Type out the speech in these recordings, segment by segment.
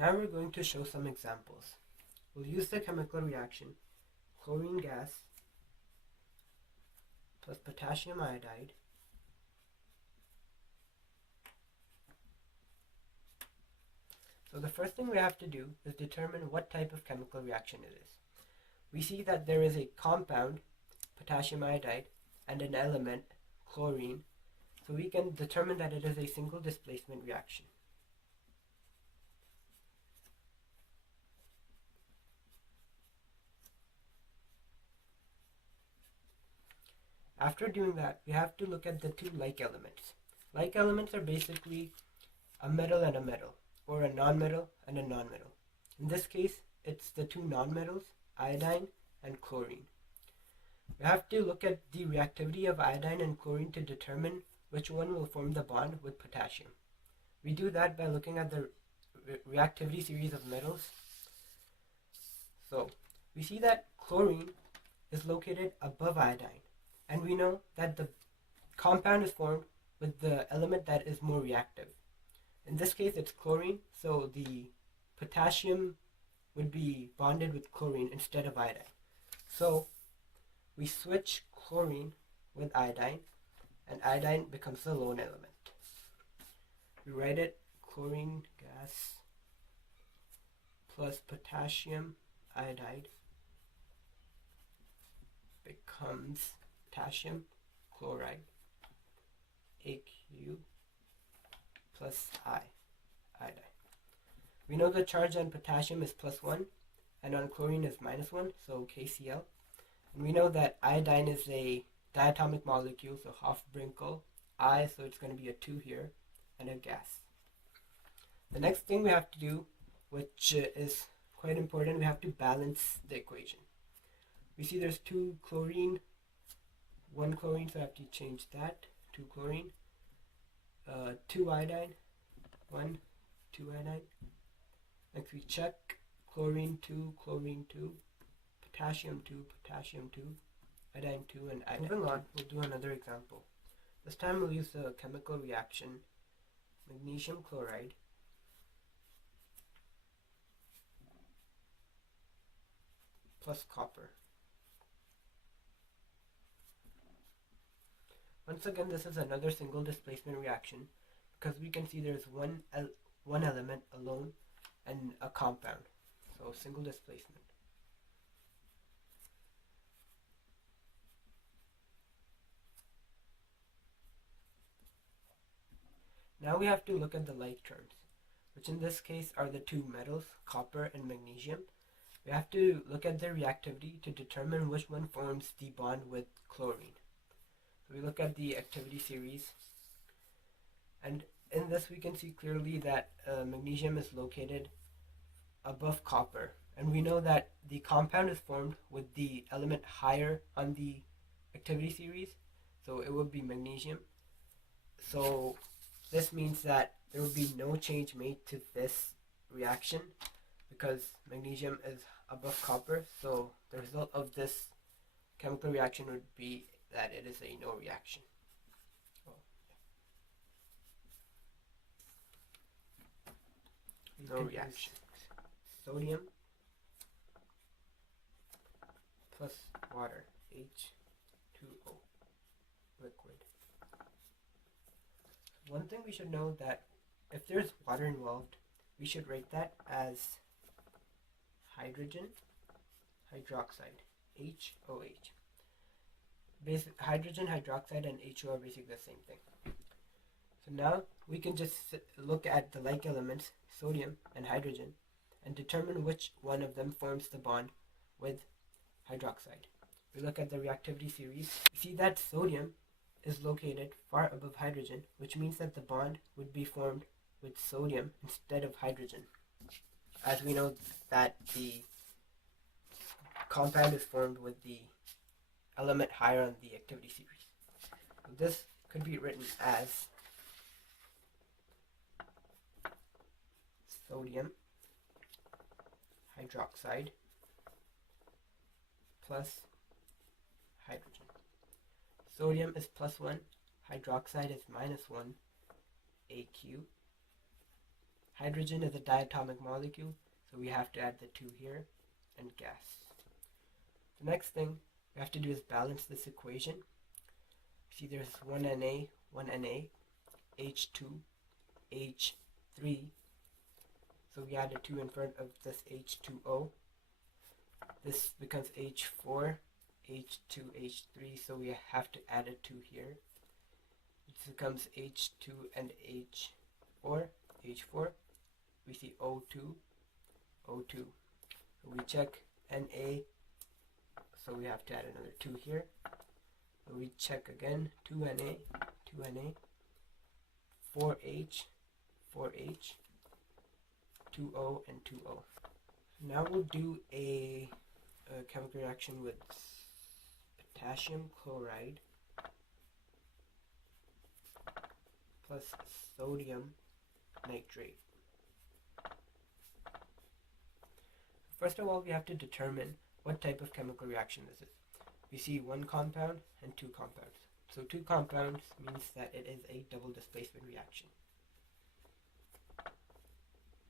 Now we're going to show some examples. We'll use the chemical reaction chlorine gas plus potassium iodide So the first thing we have to do is determine what type of chemical reaction it is. We see that there is a compound, potassium iodide, and an element, chlorine, so we can determine that it is a single displacement reaction. After doing that, we have to look at the two like elements. Like elements are basically a metal and a metal, or a non-metal and a non-metal. In this case, it's the two non-metals, iodine and chlorine. We have to look at the reactivity of iodine and chlorine to determine which one will form the bond with potassium. We do that by looking at the reactivity series of metals. So, we see that chlorine is located above iodine, and we know that the compound is formed with the element that is more reactive. In this case, it's chlorine, so the potassium would be bonded with chlorine instead of iodine. So we switch chlorine with iodine, and iodine becomes the lone element. We write it chlorine gas plus potassium iodide becomes potassium chloride, AQ plus iodine. We know the charge on potassium is +1 and on chlorine is -1, so KCl. And we know that iodine is a diatomic molecule, so Hofbrinkel I, so it's going to be a 2 here, and a gas. The next thing we have to do, which is quite important, we have to balance the equation. We see there's 2 chlorine, 1 chlorine, so I have to change that, 2 chlorine, 2 iodine, 1, 2 iodine. Next we check chlorine 2, potassium 2, iodine 2, and iodine 2. Moving on, we'll do another example. This time we'll use the chemical reaction magnesium chloride plus copper. Once again, this is another single displacement reaction because we can see there's one element alone and a compound, so single displacement. Now we have to look at the like terms, which in this case are the two metals, copper and magnesium. We have to look at their reactivity to determine which one forms the bond with chlorine. So we look at the activity series, and in this we can see clearly that magnesium is located above copper, and we know that the compound is formed with the element higher on the activity series, so it would be magnesium. So this means that there will be no change made to this reaction because magnesium is above copper, so the result of this chemical reaction would be that it is a no reaction. No reaction. Sodium plus water, H2O, liquid. One thing we should know that if there's water involved, we should write that as hydrogen hydroxide, HOH. Hydrogen hydroxide and HO are basically the same thing. So now we can just look at the like elements, sodium and hydrogen, and determine which one of them forms the bond with hydroxide. We look at the reactivity series. We see that sodium is located far above hydrogen, which means that the bond would be formed with sodium instead of hydrogen, as we know that the compound is formed with the element higher on the activity series. So this could be written as sodium hydroxide plus hydrogen. Sodium is +1, hydroxide is -1, AQ. Hydrogen is a diatomic molecule, so we have to add the 2 here, and gas. The next thing we have to do is balance this equation. See, there's 1 Na, 1 Na, H2, H3. So we add a 2 in front of this H2O. This becomes H4, H2, H3, so we have to add a 2 here. This becomes H2 and H4, H4. We see O2, O2. So we check Na, so we have to add another 2 here. So we check again, 2Na, 2Na, 4H, 4H, 2O, and 2O. Now we'll do a chemical reaction with potassium chloride plus sodium nitrate. First of all, we have to determine what type of chemical reaction this is. We see 1 compound and 2 compounds. So 2 compounds means that it is a double displacement reaction.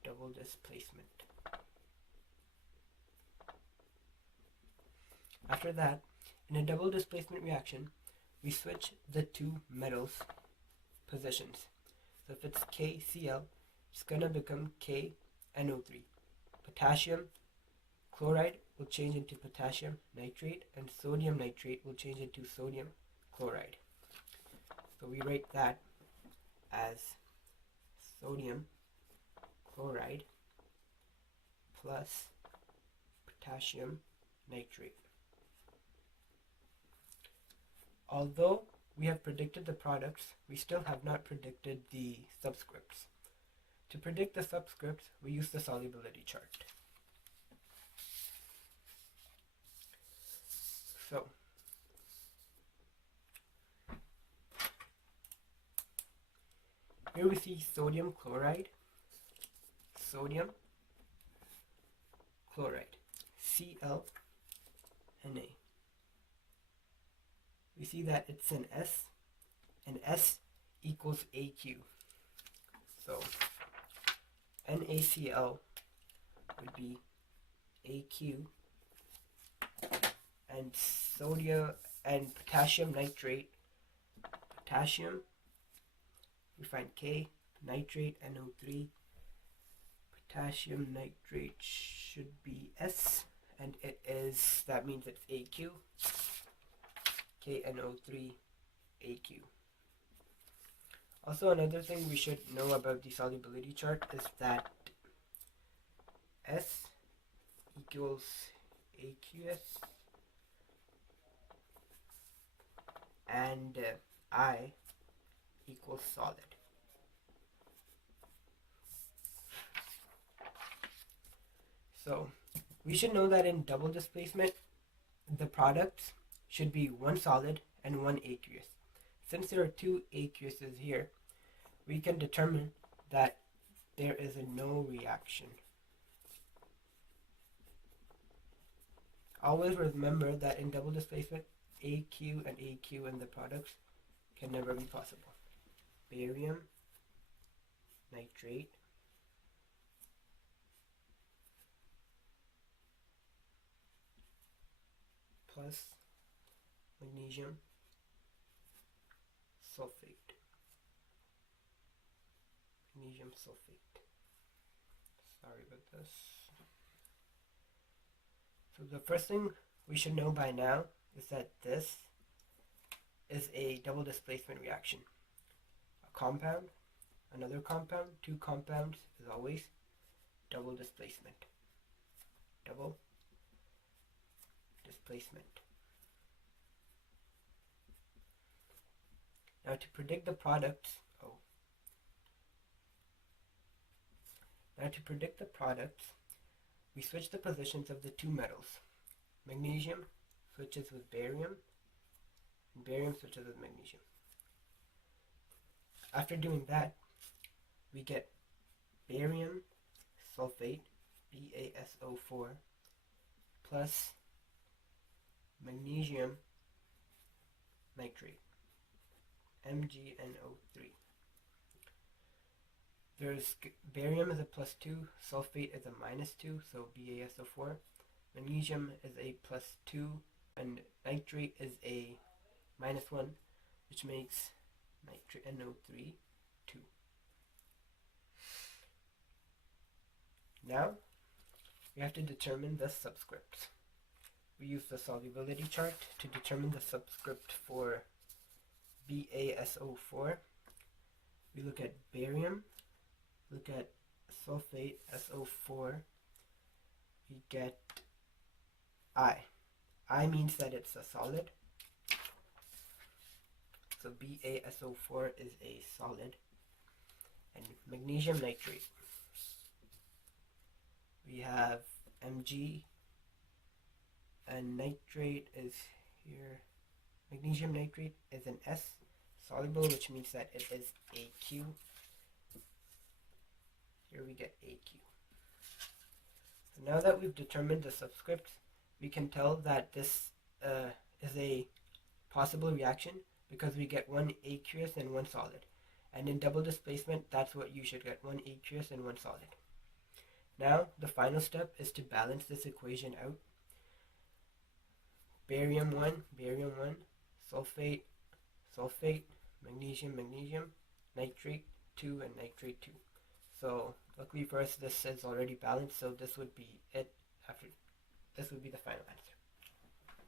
Double displacement. After that, in a double displacement reaction, we switch the 2 metals positions. So if it's KCl, it's going to become KNO3. Potassium chloride will change into potassium nitrate, and sodium nitrate will change into sodium chloride. So we write that as sodium chloride plus potassium nitrate. Although we have predicted the products, we still have not predicted the subscripts. To predict the subscripts, we use the solubility chart. So, here we see sodium chloride, sodium chloride, Cl Na. We see that it's an S, and S equals AQ. So NaCl would be AQ, and sodium and potassium nitrate, potassium, we find K, nitrate NO3, potassium nitrate should be S, and it is, that means it's AQ, KNO3 AQ. Also, another thing we should know about the solubility chart is that S equals AQS and I equals solid. So we should know that in double displacement, the products should be 1 solid and 1 aqueous. Since there are 2 aqueuses here, we can determine that there is a no reaction. Always remember that in double displacement, AQ and AQ in the products can never be possible. Barium nitrate plus magnesium sulfate. Magnesium sulfate. Sorry about this. So the first thing we should know by now is that this is a double displacement reaction. A compound, another compound, 2 compounds is always double displacement. Double displacement. Now to predict the products, we switch the positions of the 2 metals. Magnesium switches with barium, and barium switches with magnesium. After doing that, we get barium sulfate, BaSO4, plus magnesium nitrate, MgNO3. There's barium is a +2, sulfate is a -2, so BaSO4. Magnesium is a +2, and nitrate is a -1, which makes nitrate NO3 2. Now we have to determine the subscripts. We use the solubility chart to determine the subscript for BaSO4. We look at barium, look at sulfate SO4, we get I. I means that it's a solid. So BaSO4 is a solid. And magnesium nitrate. We have Mg, and nitrate is here. Magnesium nitrate is an S soluble, which means that it is AQ. Here we get AQ. So now that we've determined the subscripts, we can tell that this is a possible reaction because we get one aqueous and one solid. And in double displacement, that's what you should get, one aqueous and one solid. Now, the final step is to balance this equation out. Barium 1, sulfate, sulfate, magnesium, magnesium, nitrate 2, and nitrate 2. So, luckily for us, this is already balanced, so this would be it. This would be the final answer.